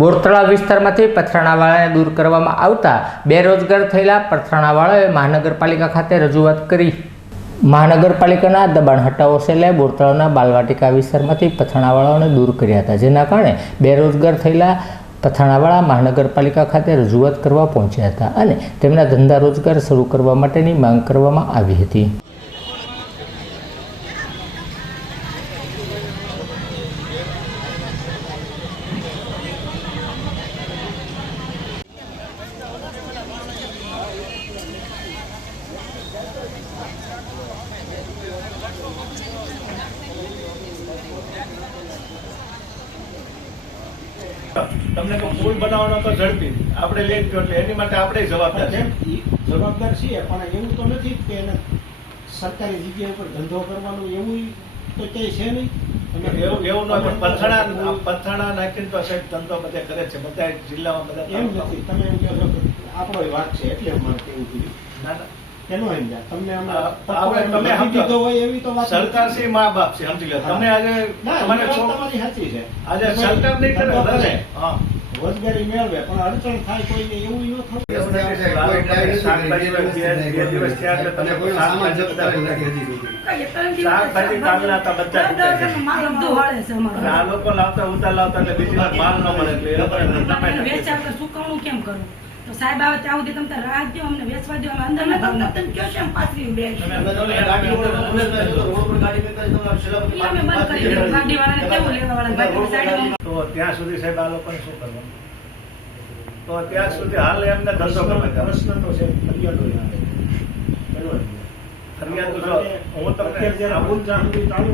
બોરતળાવ વિસ્તારમાંથી પથરાણાવાળાને દૂર કરવામાં આવતા બેરોજગાર થયેલા પથરાણાવાળાએ મહાનગરપાલિકા ખાતે રજૂઆત કરી. મહાનગરપાલિકાના દબાણ હટાવો સેલે બોરતળાના બાલવાટિકા વિસ્તારમાંથી પથરાણાવાળાઓને દૂર કર્યા હતા, જેના કારણે બેરોજગાર થયેલા પથાણાવાળા મહાનગરપાલિકા ખાતે રજૂઆત કરવા પહોંચ્યા હતા અને તેમના ધંધા રોજગાર શરૂ કરવા માટેની માંગ કરવામાં આવી હતી. તમને કોઈ પુલ બનાવવાનો તો ઝડપી? આપણે લેટ ગયો એટલે એની માટે આપણે જવાબદાર છે જવાબદાર છીએ પણ એવું તો નથી કે એને સરકારી જગ્યા ઉપર ધંધો કરવાનો એવું તો ક્યાંય છે નહીં. એવું એવું ન પથાણા પથાણા નાખીને તો સાહેબ ધંધો બધે કરે છે બધા જિલ્લામાં બધા એમ નથી. તમે એમ કહો છો આપણો વાત છે એટલે અમારે કેવું કીધું ના ના. તમને તમે સમજો. હોય એવી તો વાત સરકાર. મા બાપ છે સમજી લો. તમે આજે તમારે તમારી સાચી છે. આજે સરકાર નહીં કરે હા. રોજગારી મેળવે પણ અડચણ થાય કોઈને એવું થતું. આ લોકો લાવતા ઉતાર લાવતા બીજી વાર માલ ન મળે એટલે સુકવણું કેમ કરું? તો સાહેબ આવે ત્યાં સુધી તમે તાર રાહ દો અમને વેચવા દો અંદર ન તમને તમે કયો છે બેન તમે અમે બંધ કરી ગાડી વાળાને કેવું બાકી સાઈડમાં? તો ત્યાં સુધી સાહેબ આ લોકોને શું કરવાનું? તો ત્યાં સુધી હાલ એમને ધંધો. પ્રશ્ન તો છે ફરિયાદો ફરિયાદ હું તમને અત્યારે જ્યારે ભૂલ ચાલુ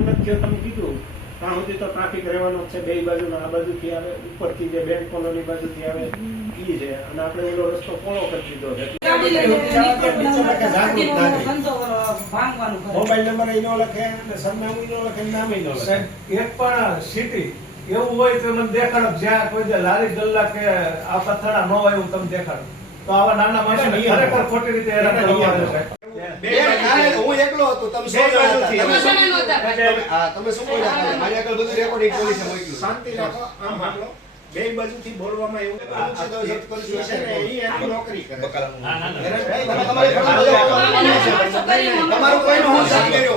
નથી તમે કીધું. ત્યાં સુધી તો ટ્રાફિક રહેવાનો છે બે બાજુ આ બાજુથી આવે ઉપરથી જે બેંક કોલોની બાજુથી આવે ઈ છે. અને આપણે એનો રસ્તો પોળો કરી દીધો છે. મોબાઈલ નંબર એનો લખે અને સરનામું એનો લખે નામ એનો લખે. એક પણ સિટી એવું હોય તો મને દેખાડો જ્યાં કોઈ જે લારી ગલ્લા કે આ પથ્થરા ન હોય એવું તમને દેખાડો. તો આવા નાના માણસ ખરેખર ખોટી રીતે હેરાન કરવા ના, હું એકલો હતો તમે બે જણા બાજુથી. શું- તમે નહોતા. તમે- હા, તમે શું બોલ્યા મારી આગળ બધું રેકોર્ડિંગ પોલીસે મોકલ્યું. શાંતિ રાખો આમ હાલો. બે બાજુથી બોલવામાં એવું નોકરી કરે. તમારી હું સાથ કર્યો?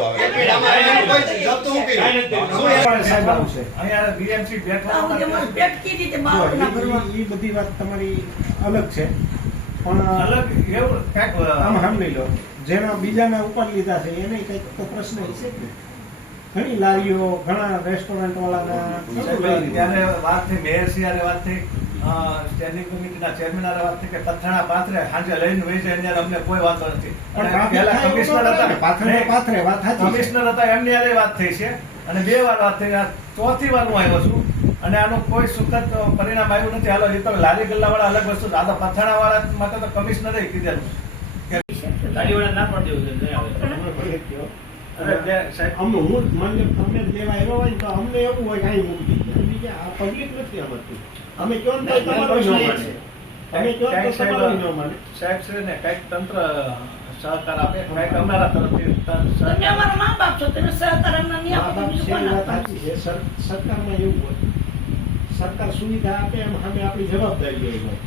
એ- બધી વાત તમારી અલગ છે. પણ અલગ એવું કાંઈક આમ સાંભળી લો. જેના બીજાના ઉપર લીધા છે એને કંઈક તો પ્રશ્ન છે. ઘણી લારીઓ ઘણા રેસ્ટોરન્ટ વાળાના ત્યારે વાત થઈ મેયરશ્રી હારે વાત થઈ સ્ટેન્ડિંગ કમિટીના ચેરમેન વાત થઈ કે પથ્થાણા પાથરે સાંજે લઈને વહી જાય ત્યારે અમને કોઈ વાતો નથી. કમિશનર હતા. કમિશનર હતા એમની વાત થઈ છે. અને બે વાર વાત થઈ ચોથી વાર હું આવ્યો છું. અને આનું કોઈ સુખદ પરિણામ આવ્યું નથી. હાલો એ તો લારી ગલ્લા વાળા અલગ વસ્તુ. આ તો પથ્થાણા વાળા માટે તો કમિશનરે કીધેલું તમે ભલે કહો. અરે સાહેબ અમને હું જ માન્ય તમે લેવા આવ્યા હોય તો અમને એવું હોય મૂકી. આ પબ્લિક નથી સમજતી અમે ને ન તમે ન માને. સાહેબ શ્રી ને કંઈક તંત્ર સહકાર આપે. અમારા તરફથી તમે અમારા મા બાપ છો તમે સહકાર અમને નહીં આપે? સાચી છે. સરકારમાં એવું હોય. સરકાર સુવિધા આપે એમ સામે આપણી જવાબદારી હોય.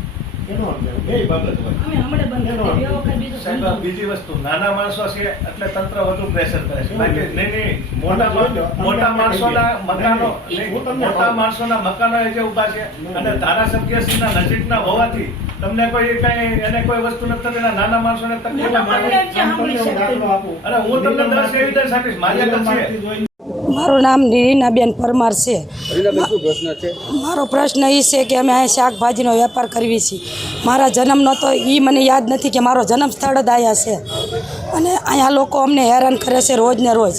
બીજો વસ્તુ નાના માણસો છે. એટલે તંત્ર વધુ પ્રેશર કરે છે નહીં મોટા માણસોના મકાનો મોટા માણસોના મકાનો એ જે ઊભા છે અને ધારાસભ્યશ્રીના નજીકના હોવાથી તમને કોઈ કઈ એને કોઈ વસ્તુ નથી થતી નાના માણસોને તકલીફ તમને હું તમને દસ એવિડન્સ આપીશ મારી મારું નામ રીનાબેન પરમાર છે. મારો પ્રશ્ન એ છે કે અમે અહીંયા શાકભાજીનો વેપાર કરવી છીએ. મારા જન્મનો તો એ મને યાદ નથી કે મારો જન્મ સ્થળ જ આવ્યા છે. અને અહીંયા લોકો અમને હેરાન કરે છે રોજ ને રોજ.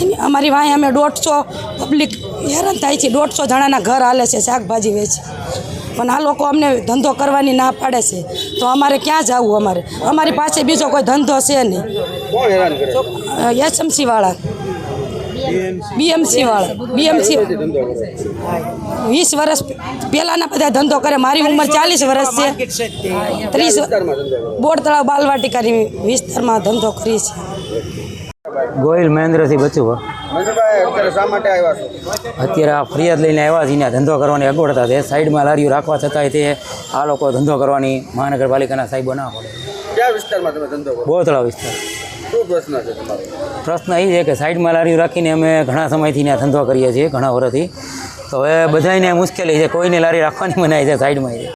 એની અમારી વાંહે અમે દોઢસો પબ્લિક હેરાન થાય છે દોઢસો જણાના ઘર હાલે છે શાકભાજી વેચે. પણ આ લોકો અમને ધંધો કરવાની ના પાડે છે. તો અમારે ક્યાં જવું અમારે? અમારી પાસે બીજો કોઈ ધંધો છે નહીં. એસએમસી વાળા બીએમસી વાળા બીએમસી. વીસ વર્ષ પેલાના બધા ધંધો કરે. મારી ઉંમર ચાલીસ વર્ષ છે. ત્રીસ બોર્ડ તળાવ બાલવાટિકાની વિસ્તારમાં ધંધો કરી છે. ગોહિલ મહેન્દ્રસિંહ બચુભા અત્યારે શા માટે આવ્યા છો? અત્યારે આ ફરિયાદ લઈને આવ્યા છીએ ધંધો કરવાની અગવડતા છે સાઈડમાં લારીઓ રાખવા છતાંય તે આ લોકો ધંધો કરવાની મહાનગરપાલિકાના સાહેબો ના પડે કયા વિસ્તારમાં તમે ધંધો બોતળા વિસ્તાર. પ્રશ્ન એ છે કે સાઈડમાં લારીઓ રાખીને અમે ઘણા સમયથી ત્યાં ધંધો કરીએ છીએ, ઘણા વર્ષથી. તો હવે બધાને મુશ્કેલી છે, કોઈને લારી રાખવાની મનાય છે સાઈડમાં